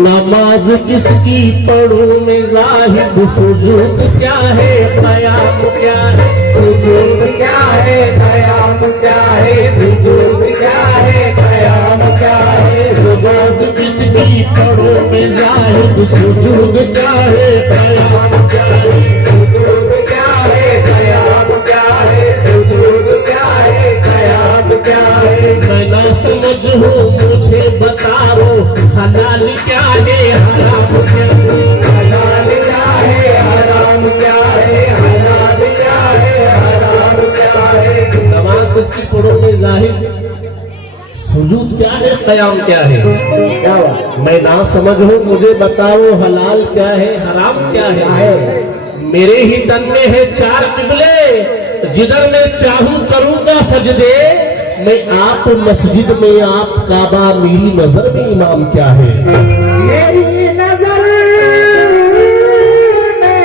नमाज किसकी पढ़ूं मैं जाहिद, सुजूद क्या है क़याम क्या है, सुजूद क्या है क़याम क्या है, सुजूद क्या है क़याम क्या है। नमाज किसकी पढ़ूं मैं जाहिद, सुजूद क्या है क़याम क्या है, सुजूद क्या है क़याम क्या है, सुजूद क्या है क़याम क्या है। मैं ना समझ हूँ मुझे बताओ, हलाल क्या है हराम क्या है, हलाल क्या है हराम क्या है, हलाल क्या है हराम क्या है। नमाज किसकी पढ़ो में जाहिर, सुजूद क्या है क़याम क्या है। क्या मैं ना समझ हूँ मुझे बताओ, हलाल क्या है हराम क्या है। मेरे ही तन में है चार किबले, जिधर मैं चाहूं करूंगा सजदे। मैं आप मस्जिद में, आप काबा, मेरी नजर में इमाम क्या है। मेरी नजर में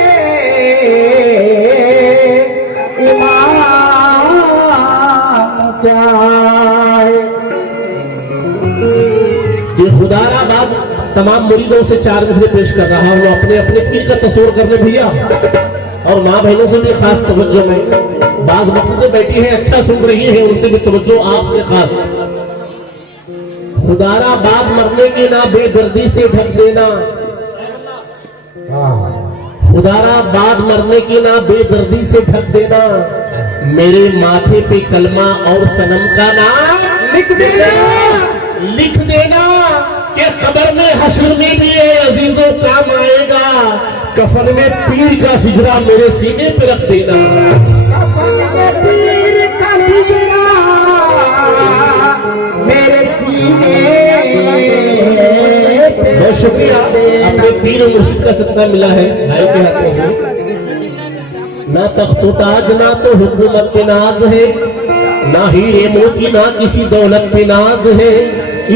इमाम क्या है। ये खुदारा बात तमाम मुरीदों से चार मिसरे पेश कर रहा हूँ, अपने अपने पीर का तस्वर करने भैया, और माँ बहनों से भी खास तवज्जो में। बाज वक्त से बैठी है, अच्छा सुन रही है, उनसे भी तवज्जो आपके खास। खुदारा बात मरने की ना बेदर्दी से ढक देना, खुदारा बात मरने की ना बेदर्दी से ढक देना। मेरे माथे पे कलमा और सनम का नाम लिख देना, लिख देना कि खबर में हश्र में भी ये अजीजों काम आएगा। कफन में पीर का सिजरा मेरे सीने पे रख देना, पीर का सिजरा मेरे सीने पे। बहुत शुक्रिया, अपने पीर और मुर्शिद का सदका मिला है भाई के हाथों में। ना तख्तो ताज ना तो हुकूमत पे नाज है, ना हीरे मोती ना किसी दौलत पे नाज है।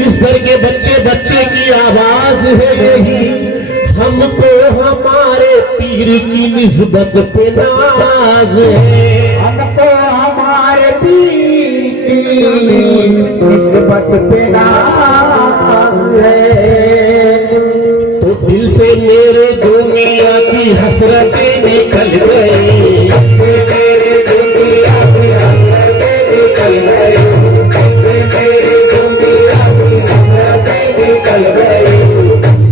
इस घर के बच्चे बच्चे की आवाज है यही, हमको हमारे पीर की निस्बत पे नाज है। हमको हमारे पीर की निस्बत पे नाज है। तो दिल से मेरे दुनिया की हसरतें निकल गई, मेरे दुनिया की हसरतें निकल गई, मेरे दुनिया की हसरतें निकल गई।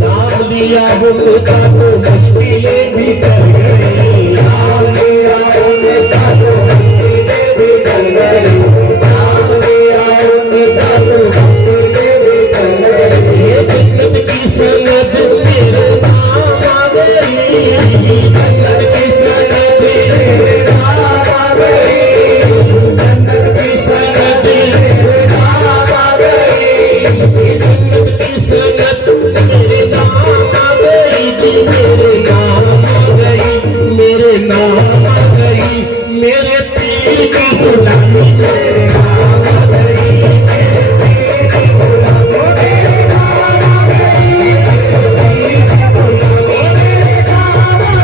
नाम लिया उनका तो मुश्किलें भी कर गई, नाम लिया उनका तो मुश्किलें भी टल गई, नाम लिया उनका तो मुश्किलें भी टल गई। ये जन्नत की सनद मेरे नाम आ गई, जन्नत की सनद मेरे नाम आ गई, जन्नत की सनद मेरे नाम आ गई, जन्नत की सनद मेरे नाम आ गई, मेरे नाम आ गई, मेरे नाम आ गई, मेरे पीर की गुलामी मेरे नाम आ गई, मेरे पीर की गुलामी मेरे नाम आ गई,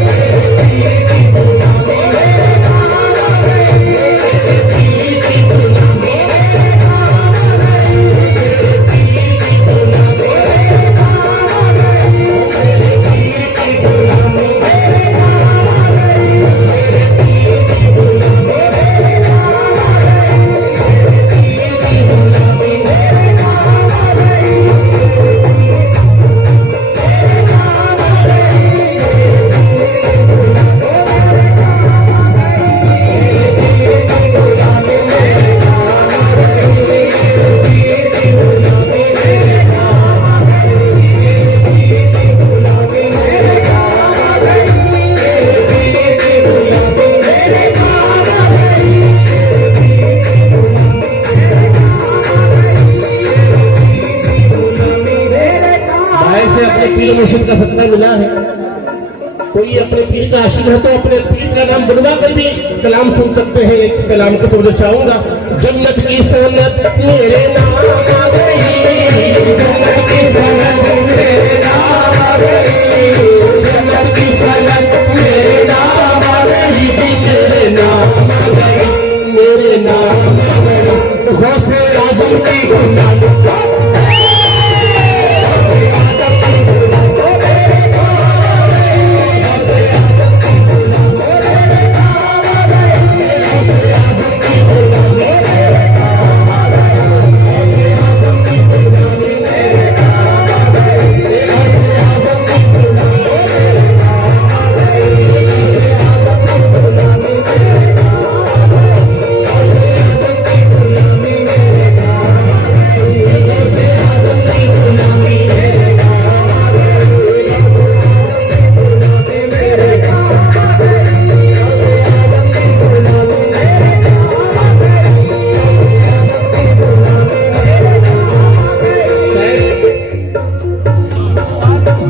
मेरे पीर की गुलामी मेरे नाम आ गई, मेरे पीर की गुलामी मेरे नाम आ गई, मेरे पीर की गुलामी मेरे नाम आ गई, मेरे पीर की गुलामी मेरे नाम आ गई, मेरे पीर की गुलामी मेरे नाम आ गई, मेरे पीर की गुलामी मेरे नाम आ गई, मेरे पीर की गुलामी मेरे नाम आ गई, मेरे नाम आ गई, भाई से अपने पीर मुर्शिद का सदका मिला है। कोई अपने पीर का आशिक है तो अपने पीर का नाम बुलवा कर भी कलाम सुन सकते हैं। इस कलाम को तो चाहूंगा, जन्नत की सनत मेरे नाम आ गई, जन्नत की सनत मेरे नाम आ गई, जन्नत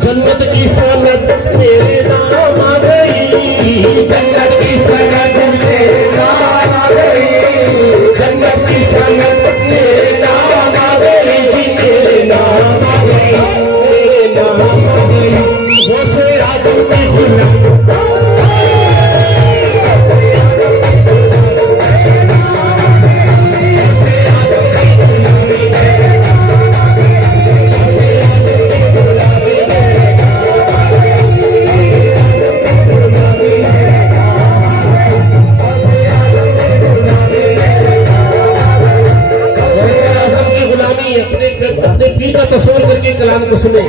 जन्नत की सनत मेरे नाम आ गई, जन्नत की सनत मेरे नाम आ गई, जन्नत की सनत मेरे नाम आ गई जी, मेरे नाम आ गई, मेरे नाम आ गई। वो से आदम की गुलाम अपने पीर का तस्वीर करके कलाम को सुने।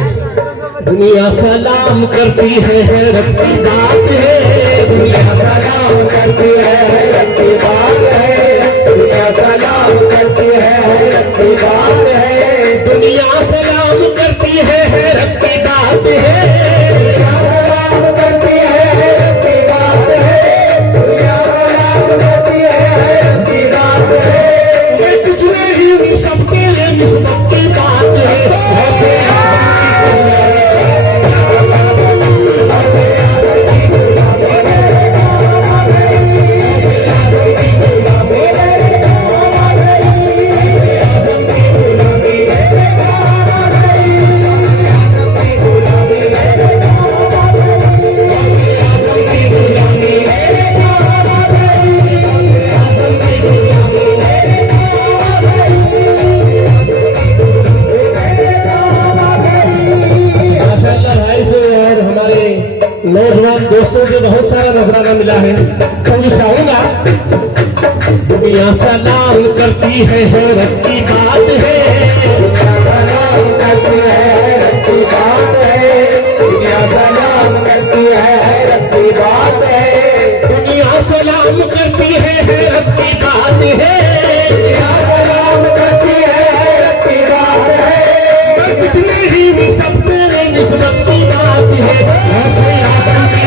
दुनिया सलाम करती है हैरत की बात है, दुनिया सलाम करती है हैरत की बात है, दुनिया सलाम करती है हैरत की बात है, दुनिया सलाम करती है हैरत की बात है, दुनिया सलाम करती है हैरत की बात है, दुनिया सलाम करती है हैरत की बात है। मैं कुछ नहीं हूँ सबके लिए निस्बत की बात है। ऐसे नौजवान दोस्तों से बहुत सारा नजराना मिला है, तो ये चाहूंगा। दुनिया सलाम करती है हैरत की बात है, सलाम करती है हैरत की बात है, दुनिया सलाम करती है हैरत की बात है, दुनिया सलाम करती है हैरत की बात है, दुनिया सलाम करती है हैरत की बात है। मैं कुछ नहीं हूँ सब तेरे निस्बत की बात है। ऐसे आदम की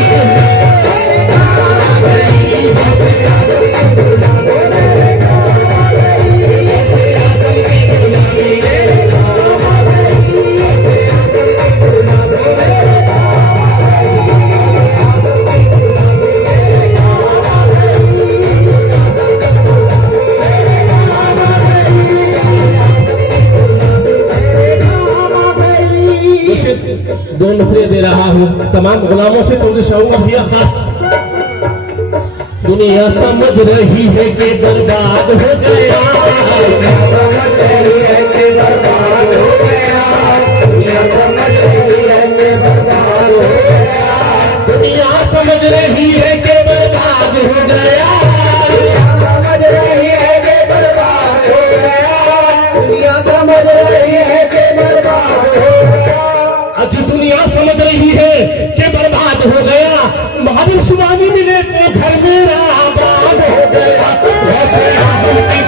दो नफरे दे रहा हूँ तमाम गुलामों से, तो चाहूंगा भैया खास। दुनिया समझ रही है कि बर्बाद हो गया, समझ रही है कि बर्बाद हो गया, दुनिया समझ रही है कि बर्बाद हो गया, दुनिया समझ रही है कि बर्बाद हो गया, समझ रही है कि बर्बाद हो गया, दुनिया समझ रही है कि बर्बाद हो गया। आज दुनिया समझ रही है कि बर्बाद हो गया, महावीर सुबानी मिले तो घर मेरा आबाद हो गया। वैसे आदम की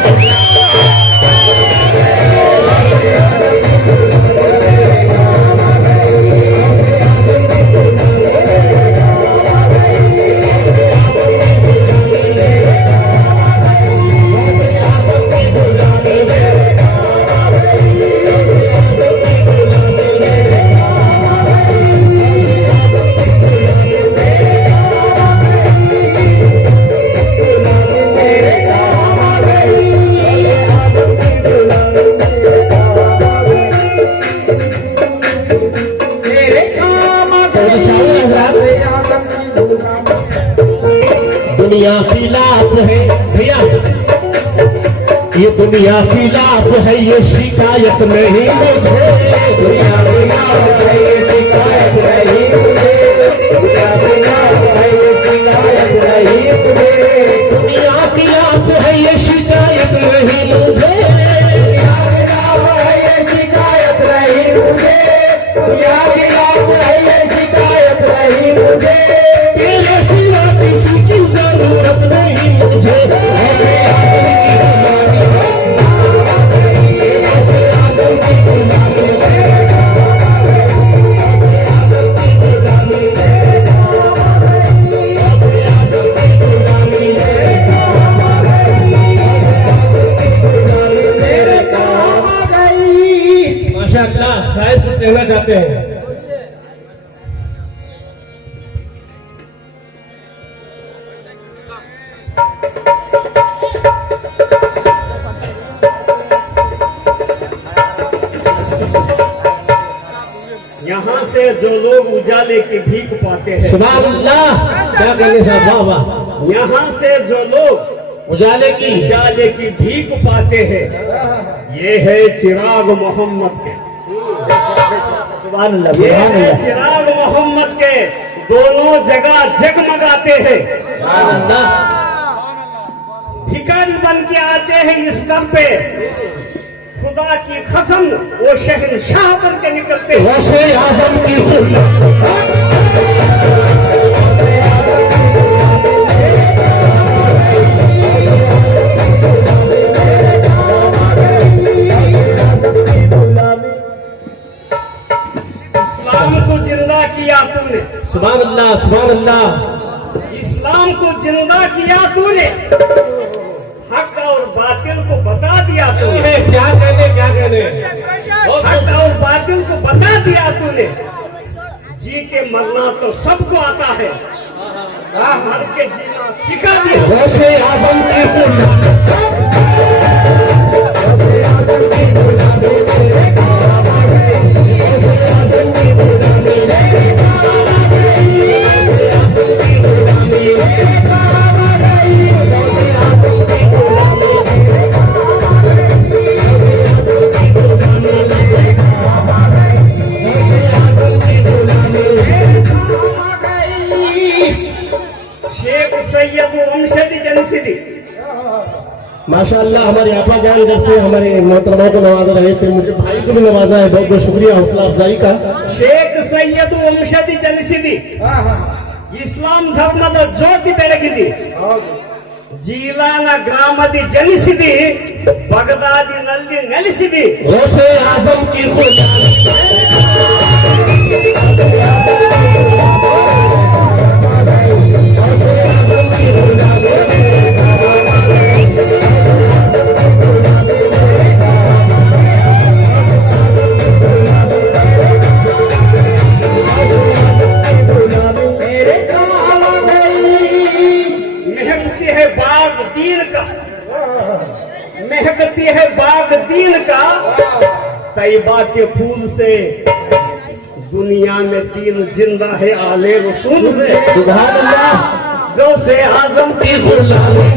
दुनिया खिलाफ है भैया, ये दुनिया की लाफ है ये शिकायत नहीं मुझे, दुनिया की लाफ है ये शिकायत नहीं मुझे, दुनिया की लाफ है ये शिकायत नहीं मुझे, दुनिया की लाफ है ये शिकायत नहीं मुझे, दुनिया की लाफ है ये शिकायत नहीं मुझे, दुनिया की लाफ है ये शिकायत नहीं मुझे, तेरे सिवा किसी की जरूरत नहीं मुझे। माशाअल्लाह, शायद कुछ कहना चाहते हैं। यहाँ से जो लोग उजाले की भीख पाते हैं, सुभान अल्लाह, क्या कहने साहब, वाह वाह। यहाँ से जो लोग उजाले की उजाले की भीख पाते हैं, ये है चिराग मोहम्मद के, सुभान अल्लाह, ये सुभान है अल्लाह, चिराग मोहम्मद के। दोनों जगह जगमगाते हैं। सुभान अल्लाह। भिखारी बन के आते हैं इस दम पे, खुदा की कसम वो शहंशाह बन के निकलते हैं। गौसे आजम की इस्लाम को जिंदा किया तुमने, सुभान अल्लाह, सुभान अल्लाह। इस्लाम को जिंदा किया तूने, हक और बातिल को बता दिया तूने, क्या कहने, क्या कहने। हक और बातिल को बता दिया तूने। जी के मरना तो सबको आता है, मर के जीना सिखा दिया। गौसे आजम की शेख सैयद वंशदी जनसिदी, माशाअल्लाह, हमारे आपा जान इधर से हमारे मोहतरमा को नवाज रहे थे, मुझे भाई को भी नवाजा है, बहुत बहुत शुक्रिया हौसला अफजाई का। शेख सैयद वंशदी जनसिदी, ಇಸ್ಲಾಂ ಧರ್ಮದ ಜ್ಯೋತಿ ಬೆಳಗಿದೆ. ಜೀಲಾನ ಗ್ರಾಮದಿ ಜನಿಸಿದಿ, ಬಗದಾದಿನಲ್ಲಿ ನೆಲೆಸಿದಿ. ಗೌಸೆ ಆಜಂ ಕಿ महकती है बाग दीन का, तैयबा के फूल से दुनिया में दीन जिंदा है आले रसूल से. सुभान अल्लाह. गौसे आजम की गुलामी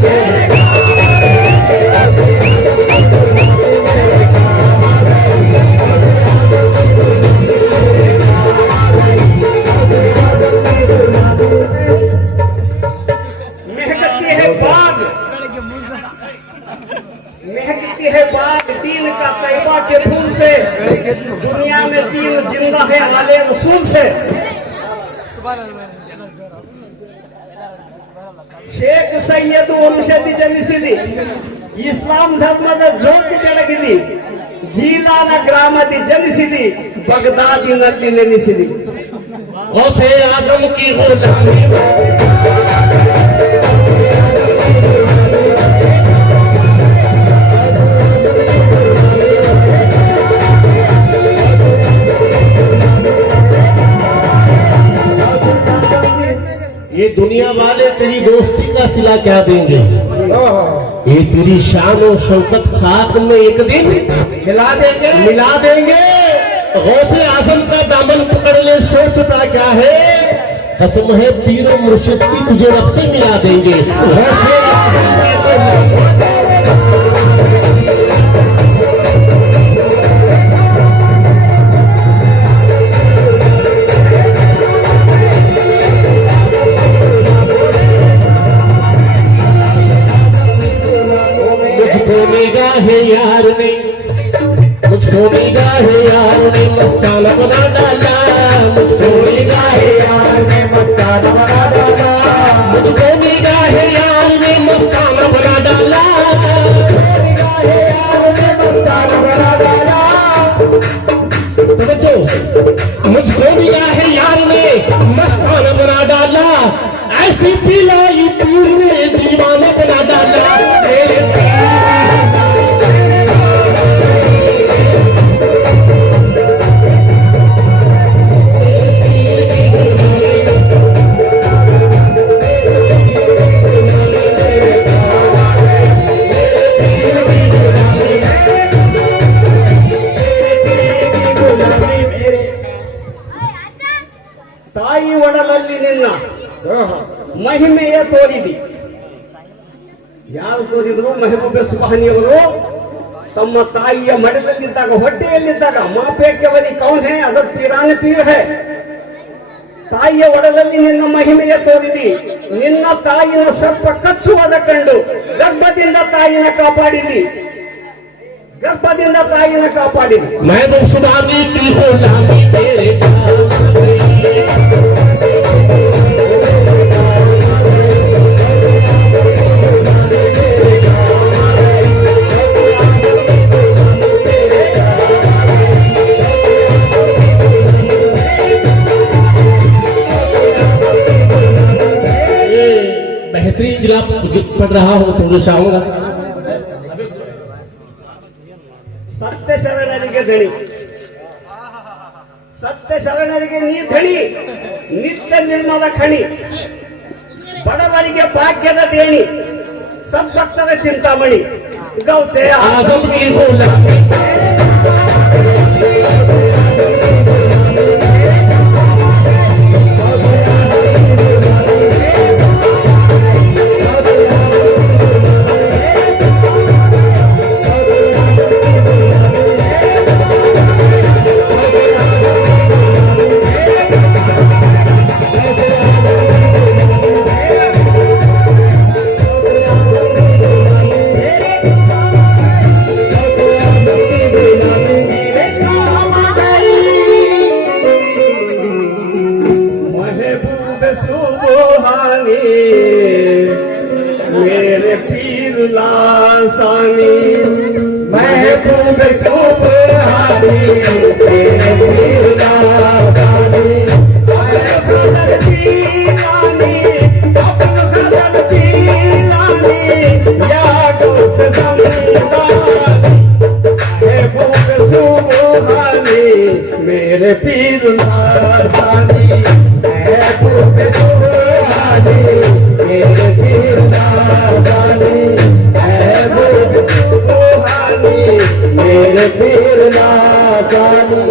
महकती है बाग दीन का, तैयबा के फूल से दुनिया में दीन जिंदा है आले रसूल से. शेख सैयद ವಂಶದಿ ಜನಿಸಿದಿ, ಇಸ್ಲಾಂ ಧರ್ಮದ ಜ್ಯೋತಿ ಬೆಳಗಿದಿ, ಜೀಲಾನ ಗ್ರಾಮದಿ ಜನಿಸಿದಿ, ಬಗದಾದಿನಲ್ಲಿ ನೆಲೆಸಿದಿ. ಗೌಸೆ ಆಜಂ ಕಿ ಗುಲಾಮಿ ये दुनिया वाले तेरी दोस्ती का सिला क्या देंगे, ये तेरी शान और शौकत खाक में एक दिन मिला देंगे. गौसे आजम का दामन पकड़ ले, सोचता क्या है, कसम है पीरो मुर्शिद की तुझे रब से मिला देंगे. गौसे आजम ऐसी पिलाई पीर ने दीवाना बना डाला मेरे ತಾಯಿ ಒಡಲಲ್ಲಿ ನಿನ್ನ ಮಹಿಮೆಯ ತೋರಿದಿ. ಯಾರು ತೋರಿದ್ರು? ಮೆಹಬೂಬೆ ಸುಬಾನಿಯವರು ತಮ್ಮ ತಾಯಿಯ ಮಡಿಲಲ್ಲಿದ್ದಾಗ, ಹೊಟ್ಟೆಯಲ್ಲಿದ್ದಾಗ, ಮಾಪೇಕೆ ವಲಿ ಕೌನ್ ಹೇ ಅದರ್ ಪೀರಾನ ಪೀರ್ ಹೇ. ತಾಯಿಯ ಒಡಲಲ್ಲಿ ನಿನ್ನ ಮಹಿಮೆಯ ತೋರಿದಿ. ನಿನ್ನ ತಾಯಿನ ಸರ್ಪ ಕಚ್ಚುವುದ ಕಂಡು ಗರ್ಭದಿಂದ ತಾಯಿನ ಕಾಪಾಡಿದಿ. ಗರ್ಭದಿಂದ ತಾಯಿನ ಕಾಪಾಡಿದಿ. महबूब सुबानी की गुलामी तेरे बेहतरीन गिलाप पढ़ रहा हूँ तो चाहूंगा. ಸತ್ಯ ಶರಣರಿಗೆ ಧಣಿ, ಸತ್ಯ ಶರಣರಿಗೆ ನೀ ಧಣಿ, ನಿತ್ಯ ನಿರ್ಮಲ ಖಣಿ, ಬಡವರಿಗೆ ಭಾಗ್ಯದ ದೇಣಿ, ಸದ್ಭಕ್ತರ ಚಿಂತಾಮಣಿ, ಗೌಸೆ आजम की गुलामी सुबहानी मेरे पीर लासानी. महबूब सुबहानी मेरे पीर लासानी. अब्दुल पीरानी, अब्दुल पीरानी, या गौस ज़मींदानी. महबूब सुबहानी मेरे पीर लासानी. महबूब सुबहानी मेरे पीर लासानी. महबूब सुबहानी मेरे पीर लासानी.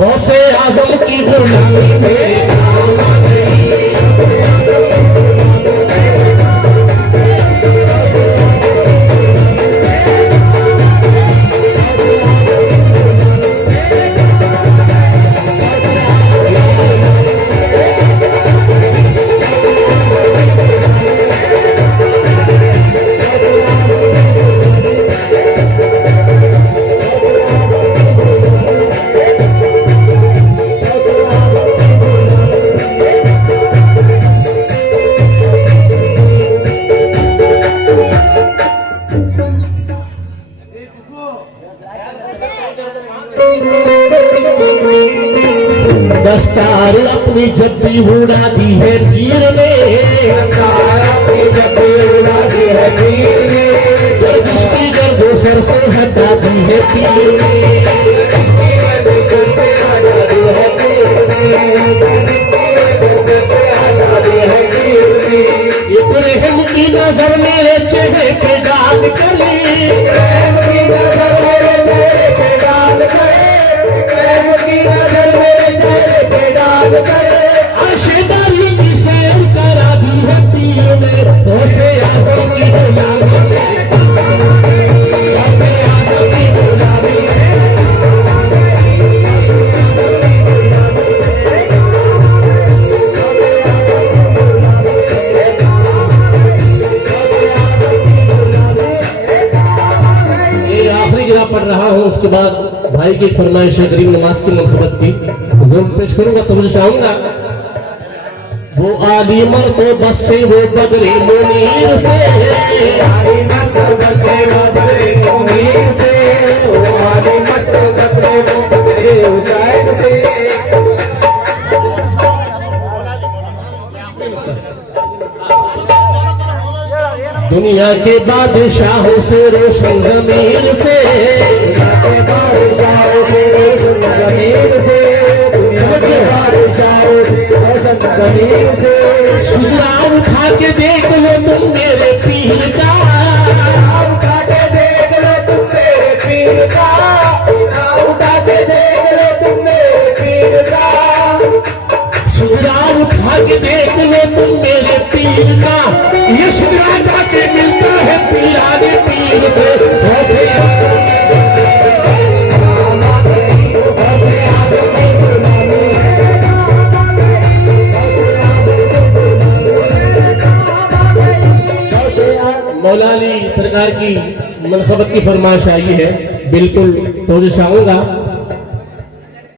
गौसे आजम की गुलामी मेरे काम आ गई. दस्तार अपनी जब्बी उड़ा दी है पीर ने. दस्तार अपनी जब्बी उड़ा दी है पीर ने. गर्दिश की गर्दों सर से हटा दी है पीर ने. इब्राहिम की नजर मेरे चेहरे पे डाल कली. प्रेम की नजर मेरे चेहरे पे डाल करे. प्रेम की नजर मेरे चेहरे पे डाल करे. आशेदारी की सैर करा दी है पीर ने. गौसे आजम की गुलामी मेरे काम आ गई. गौसे आजम की गुलामी पढ़ रहा हूँ. उसके बाद भाई की फरमाइश है गरीब नमाज की मनकबत की जोर पेश करूंगा तो मुझे चाहूंगा. वो आली मर तो बस से वो बदरी मुनीर से. आली मत बसे वो बदरे मुनीर से. वो आली मत बसे वो बदरे हुसैन से. दुनिया के बादशाहों से रोशन जमीर से, दुनिया के बादशाहों से रोशन जमीर से, दुनिया के बादशाहों से रोशन जमीर से। सुजरा उठा के देख लो तुम मेरे पीर का, उठा के देख लो तुम मेरे पीर का, उठा के देख लो तुम मेरे पीर का। सुजरा उठा के देख लो तुम मेरे पीर का, ये सुजरा जाके मिलता है पीराने पीर से। ऐसे मौला अली सरकार की मनखबत की फरमाइश आई है, बिल्कुल तो चाहूंगा